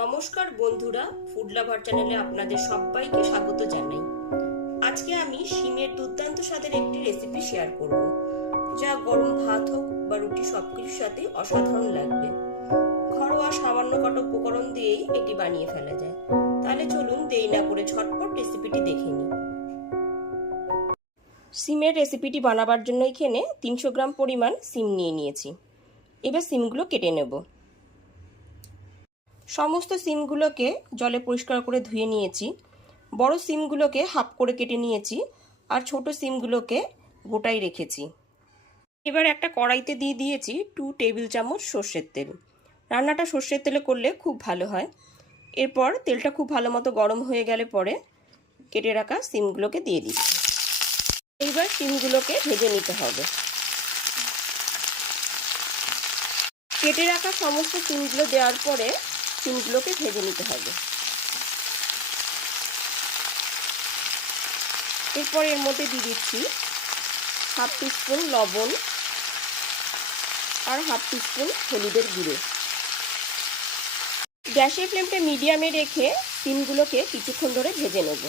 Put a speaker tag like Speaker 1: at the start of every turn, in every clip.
Speaker 1: নমস্কার বন্ধুরা food lover চ্যানেলে আপনাদের সবাইকে স্বাগত জানাই। আজকে আমি শিমের দুর্দান্ত স্বাদের একটি রেসিপি শেয়ার করব, যা গরম ভাত হোক বা রুটি সবকিছুর সাথে অসাধারণ লাগবে। ঘরোয়া সামান্য কটা উপকরণ দিয়েই এটি বানিয়ে ফেলা যায়। তাহলে চলুন দেরি না করে ঝটপট রেসিপিটি দেখে নিই। সিমের রেসিপিটি বানাবার জন্য এখানে তিনশো গ্রাম পরিমাণ সিম নিয়ে নিয়েছি। এবার সিমগুলো কেটে নেব। সমস্ত সিমগুলোকে জলে পরিষ্কার করে ধুয়ে নিয়েছি। বড় সিমগুলোকে হাফ করে কেটে নিয়েছি আর ছোট সিমগুলোকে গোটাই রেখেছি। এবার একটা কড়াইতে দিয়ে দিয়েছি টু টেবিল চামচ সর্ষের তেল। রান্নাটা সর্ষের তেলে করলে খুব ভালো হয়। এরপর তেলটা খুব ভালো মতো গরম হয়ে গেলে পরে কেটে রাখা সিমগুলোকে দিয়ে দিচ্ছি। এইবার সিমগুলোকে ভেজে নিতে হবে। কেটে রাখা সমস্ত সিমগুলো দেওয়ার পরে সিমগুলোকে ভেজে নিতে হবে। এরপর এর মধ্যে দিয়ে দিচ্ছি হাফ টিস্পুন লবণ আর হাফ টিস্পুন হলুদের গুঁড়ো। গ্যাসের ফ্লেমটা মিডিয়ামে রেখে সিমগুলোকে কিছুক্ষণ ধরে ভেজে নেব।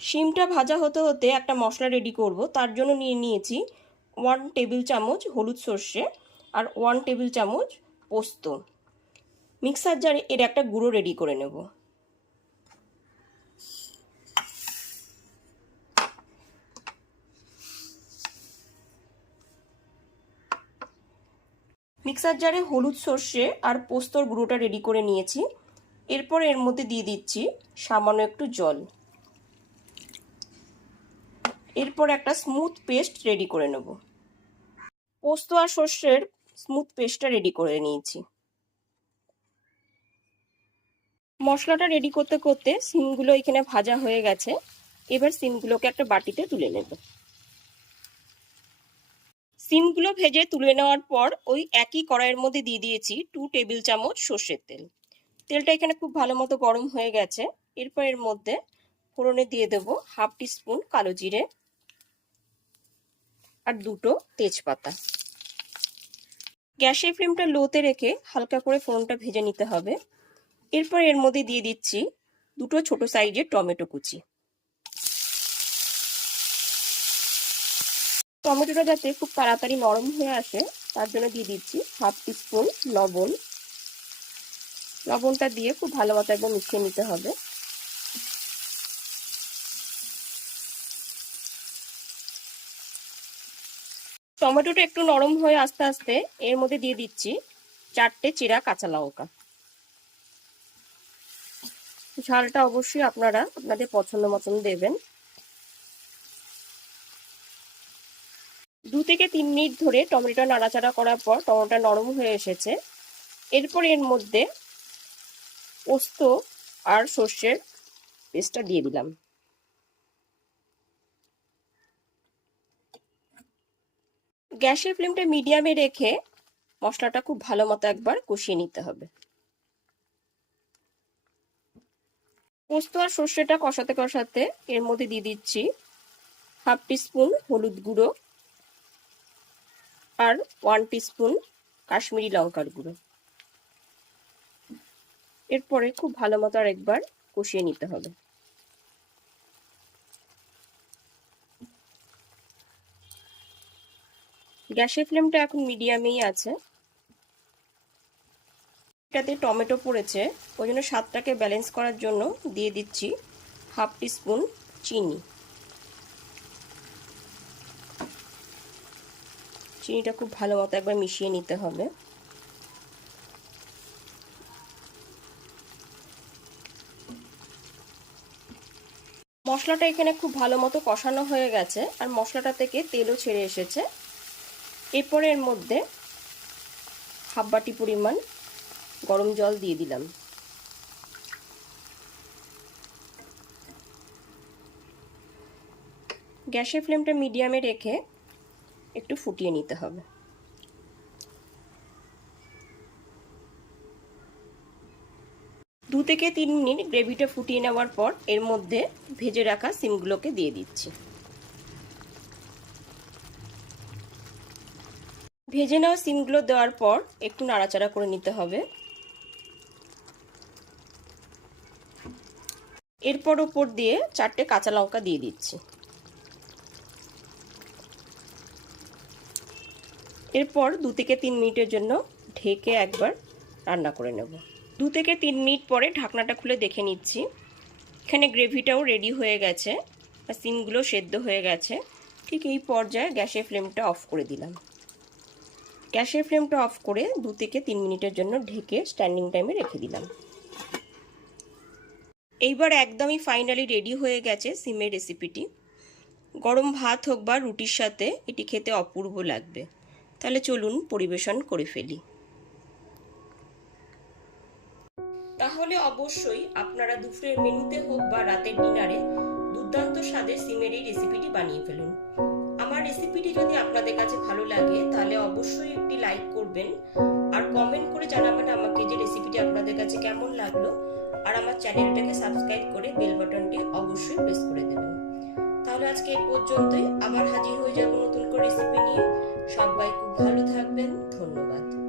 Speaker 1: শিমটা ভাজা হতে হতে একটা মশলা রেডি করব, তার জন্য নিয়ে নিয়েছি ওয়ান টেবিল চামচ হলুদ সর্ষে আর ওয়ান টেবিল চামচ পোস্ত। মিক্সার জারে এর একটা গুঁড়ো রেডি করে নেব। মিক্সার জারে হলুদ সর্ষে আর পোস্তর গুঁড়োটা রেডি করে নিয়েছি। এরপর এর মধ্যে দিয়ে দিচ্ছি সামান্য একটু জল। এরপর একটা স্মুথ পেস্ট রেডি করে নেব। পোস্ত আর সর্ষের স্মুথ পেস্টটা রেডি করে নিয়েছি। মশলাটা রেডি করতে করতে সিমগুলো এখানে ভাজা হয়ে গেছে। এবার সিমগুলোকে একটা বাটিতে তুলে নেব। সিমগুলো ভেজে তুলে নেওয়ার পর ওই একই কড়াইয়ের মধ্যে দিয়ে দিয়েছি টু টেবিল চামচ সর্ষের তেল। তেলটা এখানে খুব ভালো মতো গরম হয়ে গেছে। এরপর এর মধ্যে ফোড়নে দিয়ে দেবো হাফ টিস্পুন কালো জিরে। আর দুটো তেজপাতা। গ্যাসের ফ্লেমটা লোতে রেখে হালকা করে ফোড়নটা ভেজে নিতে হবে। এরপর এর মধ্যে দিয়ে দিচ্ছি দুটো ছোট সাইজের টমেটো কুচি। টমেটোটা যাতে খুব তাড়াতাড়ি নরম হয়ে আসে, তার জন্য দিয়ে দিচ্ছি হাফ টিস্পুন লবণ। লবণটা দিয়ে খুব ভালো মতো একদম মিশিয়ে নিতে হবে। টমেটোটা একটু নরম হয়ে আস্তে আস্তে এর মধ্যে দিয়ে দিচ্ছি চারটে চিরা কাঁচা লঙ্কা। ঝালটা অবশ্যই আপনারা আপনাদের পছন্দ মতন দেবেন। দু থেকে তিন মিনিট ধরে টমেটোটা নাড়াচাড়া করার পর টমেটোটা নরম হয়ে এসেছে। এরপর এর মধ্যে পোস্ত আর সর্ষের পেস্টটা দিয়ে দিলাম। গ্যাসের ফ্লেমটা মিডিয়ামে রেখে মশলাটা খুব ভালো মতো একবার কষিয়ে নিতে হবে। পোস্ত আর সর্ষেটা কষাতে কষাতে এর মধ্যে দিয়ে দিচ্ছি হাফ টিস্পুন হলুদ গুঁড়ো আর ওয়ান টিস্পুন কাশ্মীরি লঙ্কার গুঁড়ো। এরপরে খুব ভালো মতো আর একবার কষিয়ে নিতে হবে। গ্যাসের ফ্লেমটা এখন মিডিয়ামেই আছে। এটাতে টমেটো পড়েছে, ওই জন্য স্বাদটাকে ব্যালেন্স করার জন্য দিয়ে দিচ্ছি হাফ টিস্পুন চিনি। চিনিটা খুব ভালো মতো একবার মিশিয়ে নিতে হবে। মশলাটা এখানে খুব ভালো মতো কষানো হয়ে গেছে, আর মশলাটা থেকে তেলও ছেড়ে এসেছে। এরপরে এর মধ্যে হাফ বাটি পরিমাণ গরম জল দিয়ে দিলাম। গ্যাসের ফ্লেমটা মিডিয়ামে রেখে একটু ফুটিয়ে নিতে হবে। দু থেকে তিন মিনিট গ্রেভিটা ফুটিয়ে নেওয়ার পর এর মধ্যে ভেজে রাখা সিমগুলোকে দিয়ে দিচ্ছি। ভেজে নেওয়া সিমগুলো দেওয়ার পর একটু নাড়াচাড়া করে নিতে হবে। এরপর ওপর দিয়ে চারটে কাঁচা লঙ্কা দিয়ে দিচ্ছি। এরপর দু থেকে তিন মিনিটের জন্য ঢেকে একবার রান্না করে নেব। দু থেকে তিন মিনিট পরে ঢাকনাটা খুলে দেখে নিচ্ছি। এখানে গ্রেভিটাও রেডি হয়ে গেছে, আর সিমগুলো সেদ্ধ হয়ে গেছে। ঠিক এই পর্যায়ে গ্যাসের ফ্লেমটা অফ করে দিলাম। গ্যাসের ফ্লেমটা অফ করে দু থেকে তিন মিনিটের জন্য ঢেকে স্ট্যান্ডিং টাইমে রেখে দিলাম। এইবার একদমই ফাইনালি রেডি হয়ে গেছে সিমের রেসিপিটি। গরম ভাত হোক বা রুটির সাথে, এটি খেতে অপূর্ব লাগবে। তাহলে চলুন পরিবেশন করে ফেলি। তাহলে অবশ্যই আপনারা দুপুরের মেনুতে হোক বা রাতের ডিনারে দুর্দান্ত স্বাদের সিমের এই রেসিপিটি বানিয়ে ফেলুন। রেসিপিটি যদি আপনাদের কাছে ভালো লাগে, তাহলে অবশ্যই একটি লাইক করবেন। আর কমেন্ট করে জানাবেন আমাকে যে রেসিপিটি আপনাদের কাছে কেমন লাগল। আর আমার চ্যানেলটাকে সাবস্ক্রাইব করে বেল বাটনটি অবশ্যই প্রেস করে দেবেন। তাহলে আজকে এই পর্যন্তই। আবার হাজির হয়ে যাব নতুন করে রেসিপি নিয়ে। সবাই খুব ভালো থাকবেন। ধন্যবাদ।